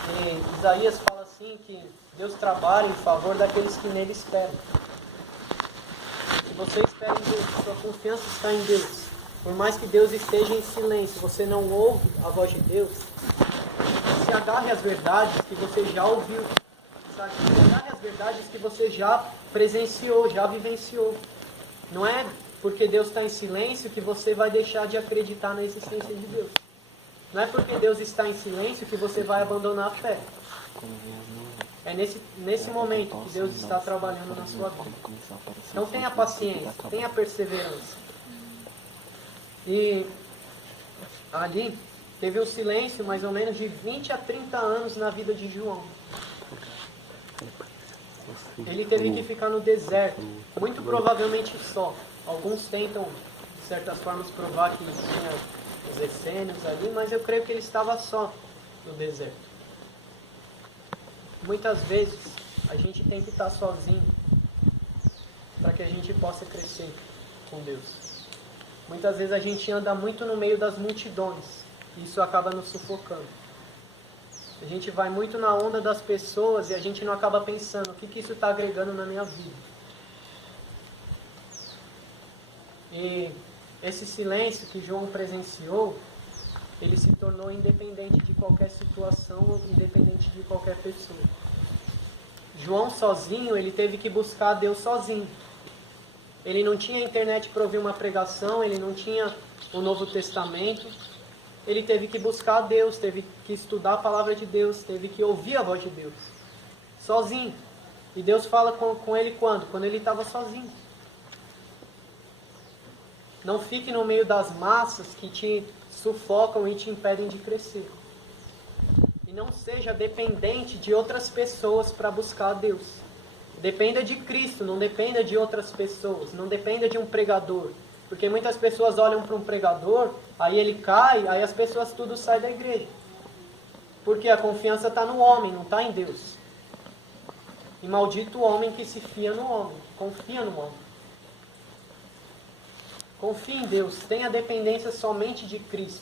E Isaías fala assim que Deus trabalha em favor daqueles que nele esperam. Se você espera em Deus, sua confiança está em Deus, por mais que Deus esteja em silêncio, você não ouve a voz de Deus, se agarre às verdades que você já ouviu, sabe? Se agarre às verdades que você já presenciou, já vivenciou. Não é porque Deus está em silêncio que você vai deixar de acreditar na existência de Deus. Não é porque Deus está em silêncio que você vai abandonar a fé. É nesse momento que Deus está trabalhando na sua vida. Então tenha paciência, tenha perseverança. E ali teve um silêncio mais ou menos de 20 a 30 anos na vida de João. Ele teve que ficar no deserto, muito provavelmente só. Alguns tentam, de certas formas, provar que tinha os essênios ali, mas eu creio que ele estava só no deserto. Muitas vezes a gente tem que estar sozinho para que a gente possa crescer com Deus. Muitas vezes a gente anda muito no meio das multidões e isso acaba nos sufocando. A gente vai muito na onda das pessoas e a gente não acaba pensando o que isso está agregando na minha vida. E esse silêncio que João presenciou, ele se tornou independente de qualquer situação ou independente de qualquer pessoa. João sozinho, ele teve que buscar Deus sozinho. Ele não tinha internet para ouvir uma pregação, ele não tinha o Novo Testamento. Ele teve que buscar Deus, teve que estudar a palavra de Deus, teve que ouvir a voz de Deus. Sozinho. E Deus fala com ele quando? Quando ele estava sozinho. Não fique no meio das massas que te sufocam e te impedem de crescer. E não seja dependente de outras pessoas para buscar a Deus. Dependa de Cristo, não dependa de outras pessoas, não dependa de um pregador. Porque muitas pessoas olham para um pregador, aí ele cai, aí as pessoas tudo saem da igreja. Porque a confiança está no homem, não está em Deus. E maldito o homem que se fia no homem, confia no homem. Confie em Deus, tenha dependência somente de Cristo.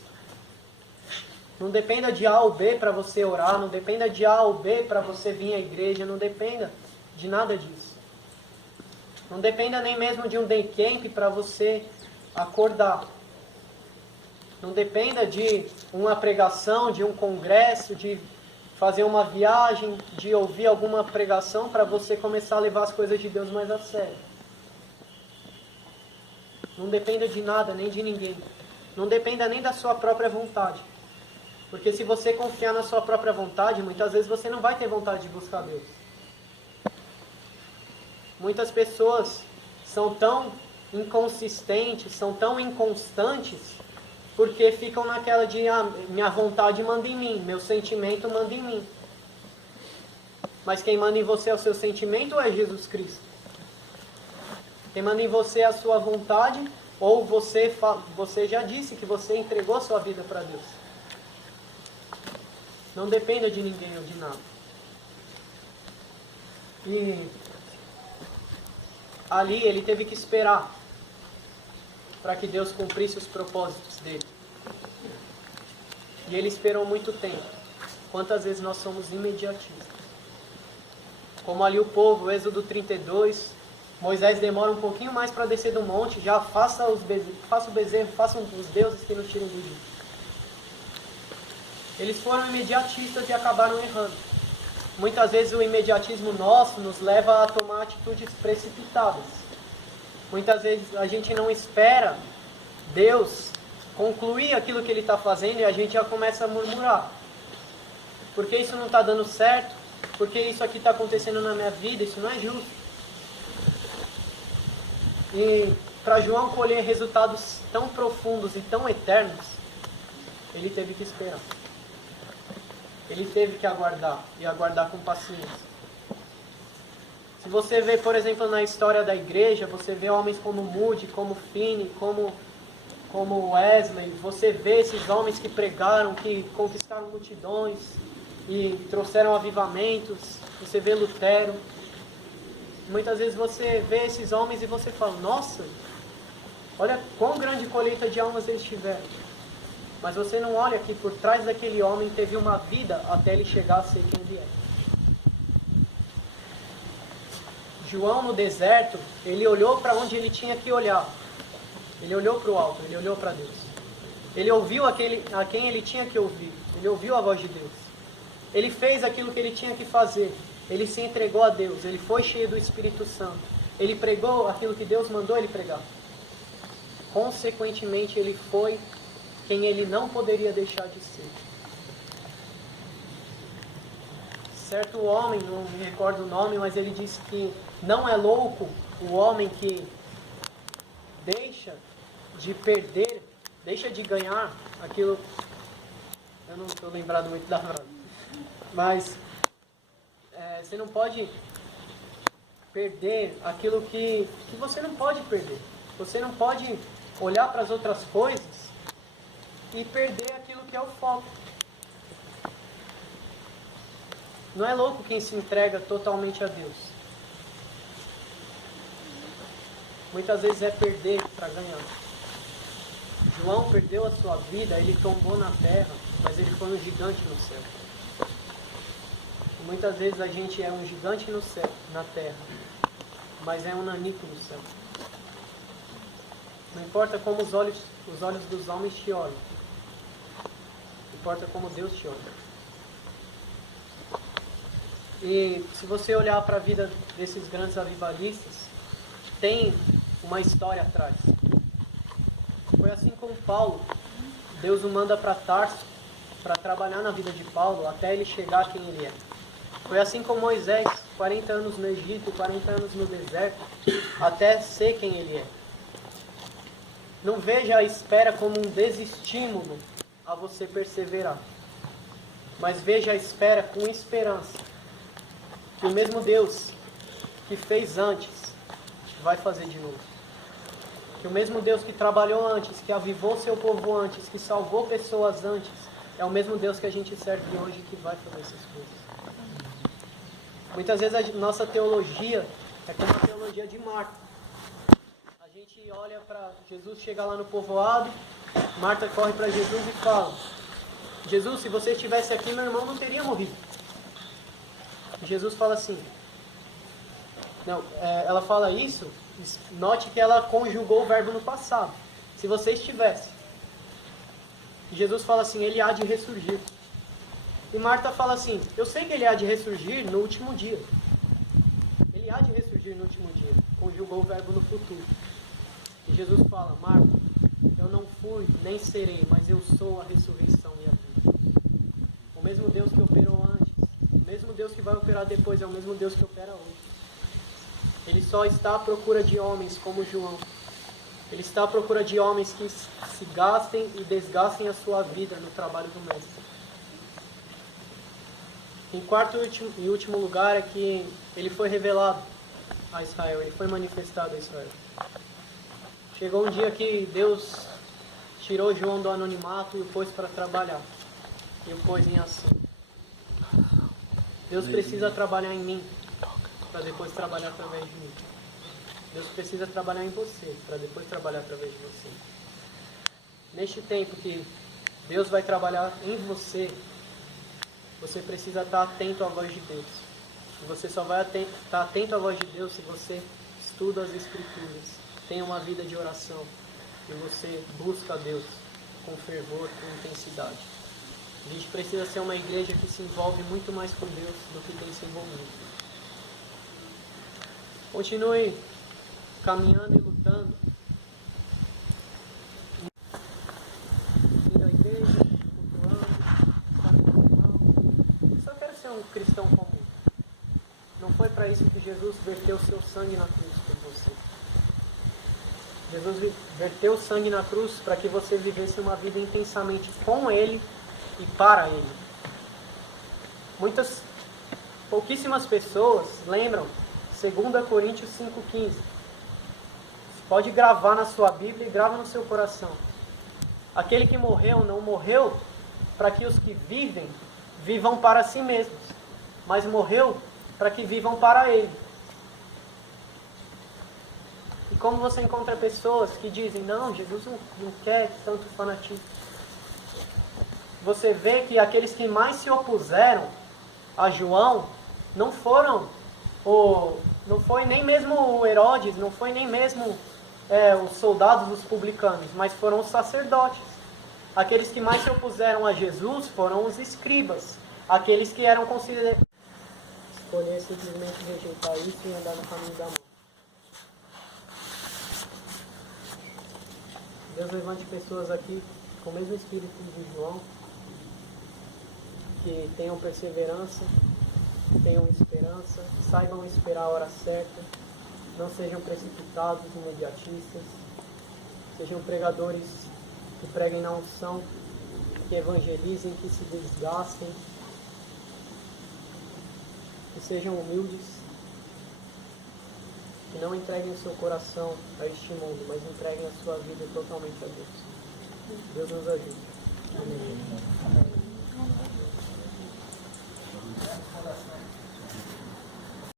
Não dependa de A ou B para você orar, não dependa de A ou B para você vir à igreja, não dependa de nada disso. Não dependa nem mesmo de um day camp para você acordar. Não dependa de uma pregação, de um congresso, de fazer uma viagem, de ouvir alguma pregação para você começar a levar as coisas de Deus mais a sério. Não dependa de nada, nem de ninguém. Não dependa nem da sua própria vontade. Porque se você confiar na sua própria vontade, muitas vezes você não vai ter vontade de buscar Deus. Muitas pessoas são tão inconsistentes, são tão inconstantes, porque ficam naquela de minha vontade manda em mim, meu sentimento manda em mim. Mas quem manda em você é o seu sentimento ou é Jesus Cristo? Quem manda em você é a sua vontade, ou você já disse que você entregou a sua vida para Deus. Não dependa de ninguém ou de nada. E ali ele teve que esperar para que Deus cumprisse os propósitos dele. E ele esperou muito tempo. Quantas vezes nós somos imediatistas? Como ali o povo, Êxodo 32... Moisés demora um pouquinho mais para descer do monte, já faça o bezerro, façam os deuses que nos tirem do Egito. Eles foram imediatistas e acabaram errando. Muitas vezes o imediatismo nosso nos leva a tomar atitudes precipitadas. Muitas vezes a gente não espera Deus concluir aquilo que Ele está fazendo e a gente já começa a murmurar. Por que isso não está dando certo? Por que isso aqui está acontecendo na minha vida? Isso não é justo. E para João colher resultados tão profundos e tão eternos, ele teve que esperar. Ele teve que aguardar, e aguardar com paciência. Se você vê, por exemplo, na história da igreja, você vê homens como Moody, como Finney, como como Wesley, você vê esses homens que pregaram, que conquistaram multidões e trouxeram avivamentos. Você vê Lutero. Muitas vezes você vê esses homens e você fala, nossa, olha quão grande colheita de almas eles tiveram. Mas você não olha que por trás daquele homem teve uma vida até ele chegar a ser quem ele é. João no deserto, ele olhou para onde ele tinha que olhar. Ele olhou para o alto, ele olhou para Deus. Ele ouviu a quem ele tinha que ouvir. Ele ouviu a voz de Deus. Ele fez aquilo que ele tinha que fazer. Ele se entregou a Deus. Ele foi cheio do Espírito Santo. Ele pregou aquilo que Deus mandou ele pregar. Consequentemente, ele foi quem ele não poderia deixar de ser. Certo homem, não me recordo o nome, mas ele disse que não é louco o homem que deixa de perder, deixa de ganhar aquilo. Eu não estou lembrado muito da frase, mas você não pode perder aquilo que você não pode perder. Você não pode olhar para as outras coisas e perder aquilo que é o foco. Não é louco quem se entrega totalmente a Deus. Muitas vezes é perder para ganhar. João perdeu a sua vida, ele tombou na terra, mas ele foi um gigante no céu. E muitas vezes a gente é um gigante no céu, na terra, mas é um nanico no céu. Não importa como os olhos dos homens te olham, importa como Deus te olha. E se você olhar para a vida desses grandes avivalistas, tem uma história atrás. Foi assim com Paulo. Deus o manda para Tarso para trabalhar na vida de Paulo até ele chegar a quem ele é. Foi assim com Moisés, 40 anos no Egito, 40 anos no deserto, até ser quem ele é. Não veja a espera como um desestímulo a você perseverar, mas veja a espera com esperança, que o mesmo Deus que fez antes vai fazer de novo. Que o mesmo Deus que trabalhou antes, que avivou seu povo antes, que salvou pessoas antes, é o mesmo Deus que a gente serve hoje que vai fazer essas coisas. Muitas vezes a nossa teologia é como a teologia de Marta. A gente olha para Jesus chegar lá no povoado, Marta corre para Jesus e fala, Jesus, se você estivesse aqui, meu irmão não teria morrido. E Jesus fala assim, não, ela fala isso, note que ela conjugou o verbo no passado. Se você estivesse. E Jesus fala assim, ele há de ressurgir. E Marta fala assim, eu sei que ele há de ressurgir no último dia. Ele há de ressurgir no último dia. Conjugou o verbo no futuro. E Jesus fala, Marta, eu não fui, nem serei, mas eu sou a ressurreição e a vida. O mesmo Deus que operou antes, o mesmo Deus que vai operar depois, é o mesmo Deus que opera hoje. Ele só está à procura de homens como João. Ele está à procura de homens que se gastem e desgastem a sua vida no trabalho do Mestre. Em quarto e último lugar é que ele foi revelado a Israel, ele foi manifestado a Israel. Chegou um dia que Deus tirou João do anonimato e o pôs para trabalhar. E o pôs em ação. Deus precisa trabalhar em mim para depois trabalhar através de mim. Deus precisa trabalhar em você para depois trabalhar através de você. Neste tempo que Deus vai trabalhar em você, você precisa estar atento à voz de Deus. E você só vai estar atento à voz de Deus se você estuda as Escrituras, tem uma vida de oração e você busca a Deus com fervor, com intensidade. A gente precisa ser uma igreja que se envolve muito mais com Deus do que tem se envolvido. Continue caminhando e lutando. Ir à igreja, cultuando, eu só quero ser um cristão comum. Não foi para isso que Jesus verteu seu sangue na cruz por você. Jesus verteu sangue na cruz para que você vivesse uma vida intensamente com Ele e para Ele. Pouquíssimas pessoas lembram 2 Coríntios 5,15. Pode gravar na sua Bíblia e grava no seu coração. Aquele que morreu não morreu para que os que vivem vivam para si mesmos, mas morreu para que vivam para Ele. E como você encontra pessoas que dizem, não, Jesus não quer tanto fanatismo. Você vê que aqueles que mais se opuseram a João não foi nem mesmo o Herodes, não foi nem mesmo os soldados dos publicanos, mas foram os sacerdotes. Aqueles que mais se opuseram a Jesus foram os escribas, aqueles que eram considerados. Escolher simplesmente rejeitar isso e andar no caminho da morte. Deus levante pessoas aqui com o mesmo espírito de João, que tenham perseverança, tenham esperança, saibam esperar a hora certa, não sejam precipitados, imediatistas, sejam pregadores que preguem na unção, que evangelizem, que se desgastem, que sejam humildes, que não entreguem o seu coração a este mundo, mas entreguem a sua vida totalmente a Deus. Deus nos ajude. Amém.